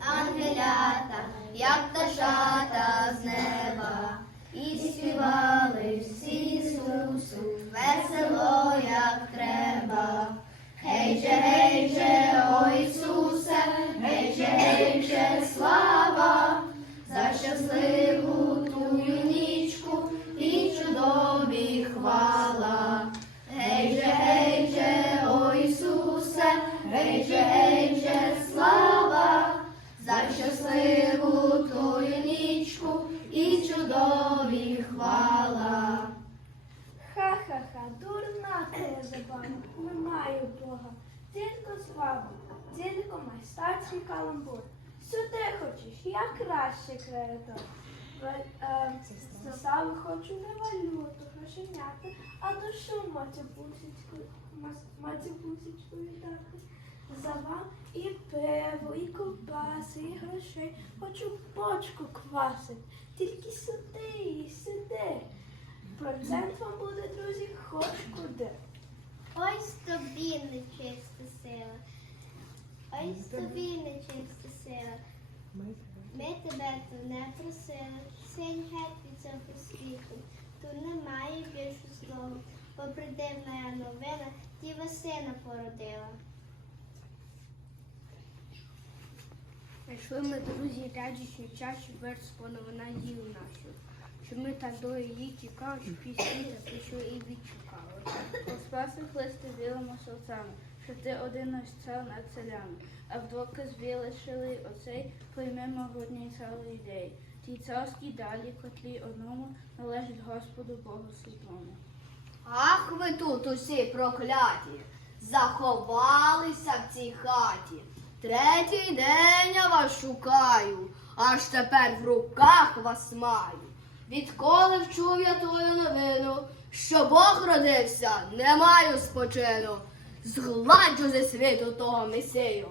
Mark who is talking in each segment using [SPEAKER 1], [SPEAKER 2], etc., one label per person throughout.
[SPEAKER 1] Ангелята, як та ташата з неба, і співає. І хвала.
[SPEAKER 2] Ха-ха-ха, дурна твоя забава, немає Бога, тільки слава, тільки майстарський каламбур. Сюди хочеш, я краще кредитор. Застави хочу не валюту, грошенята, а душу мати віддати. За вам і пиво, і ковбаси, і грошей. Хочу бочку квасить, тільки сюди, і сюди. Процент вам буде, друзі, хоч куди.
[SPEAKER 1] Ось тобі нечиста сила. Ось тобі нечиста сила. Ми тебе тут не просили, синь геть від цього світу. Тут немає більше слова, бо придивна новина діва сина породила.
[SPEAKER 3] Прийшли ми, друзі, рядячи чаші верс по новина їв нашу. Що ми так довго її чекали, що пісні та прийшли і відчекали. По спасних листи вілимо солцями, що ти один наш цел над селями. А вдвоки звілишили оцей прийми могутній цілий ідей. Ті царські далі котлі одному належить Господу Богу Святому.
[SPEAKER 4] Ах ви тут усі прокляті, заховалися в цій хаті. Третій день я вас шукаю, аж тепер в руках вас маю. Відколи вчув я твою новину, що Бог родився, не маю спочину. Згладжу зі світу того месію.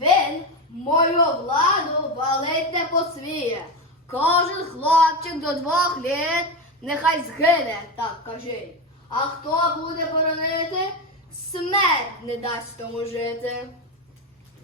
[SPEAKER 4] Він мою владу валить не посвіє. Кожен хлопчик до двох літ нехай згине, так кажи. А хто буде боронити, смерть не дасть тому жити.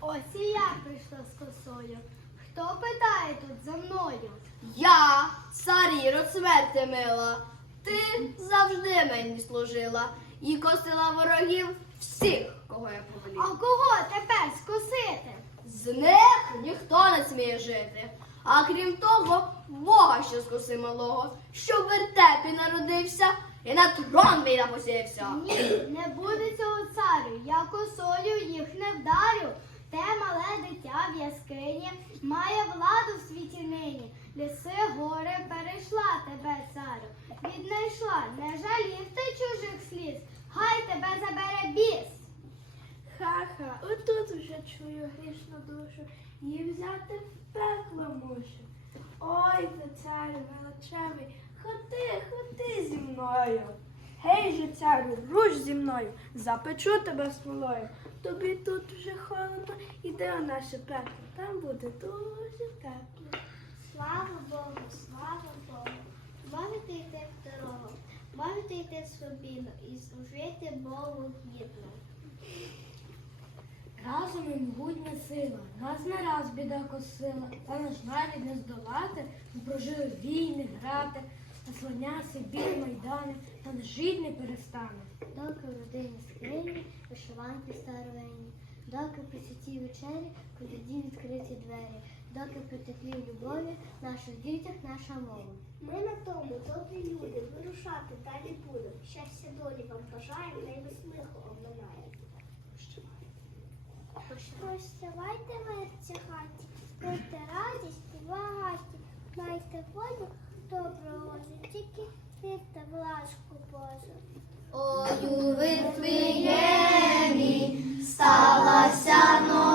[SPEAKER 1] Ось і я прийшла з косою. Хто питає тут за мною?
[SPEAKER 4] Я, царірод смерти мила, ти завжди мені служила і косила ворогів всіх, кого я
[SPEAKER 1] А кого тепер скосити?
[SPEAKER 4] З них ніхто не сміє жити. А крім того, Бога ще скоси малого, що в вертепі народився і на трон мій напосівся.
[SPEAKER 1] Ні, не буде цього царю. Я косою їх не вдарю. Те мале дитя в яскині має владу в світі нині. Ліси гори перейшла тебе, царю. Віднайшла, не жалів ти чужих сліз. Хай тебе забере біс.
[SPEAKER 2] Ха-ха, отут уже чую грішну душу, її взяти в пекло мушу. Ой, ти царю величавий, ходи, ходи зі мною. Гей же, царю, руш зі мною, запечу тебе смолою. Тобі тут вже холодно, іди у наше пекло, там буде дуже тепло.
[SPEAKER 1] Слава Богу, слава Богу. Можете йти в дорогу, можете йти свобідно і служити Богу гідно.
[SPEAKER 5] Разом і могутня сила, нас не раз біда косила, та наш навіть не здолати, ми прожили війни, грати, наслонявся біль майдани, та наш жить не перестане.
[SPEAKER 1] Доки в родині скрині, вишиванки старовинні, доки при святій вечері коляді відкриті двері, доки при теплі любові наших дітях наша мова.
[SPEAKER 6] Ми на тому, добрі люди, вирушати далі будемо. Щастя долі вам бажаємо, най ви сміху обминає.
[SPEAKER 1] Прощавайте мерця хаті, будьте радість і багаті, майте волю доброго тільки ти та влашку Божу. Ой, у Вифлеємі сталася нова.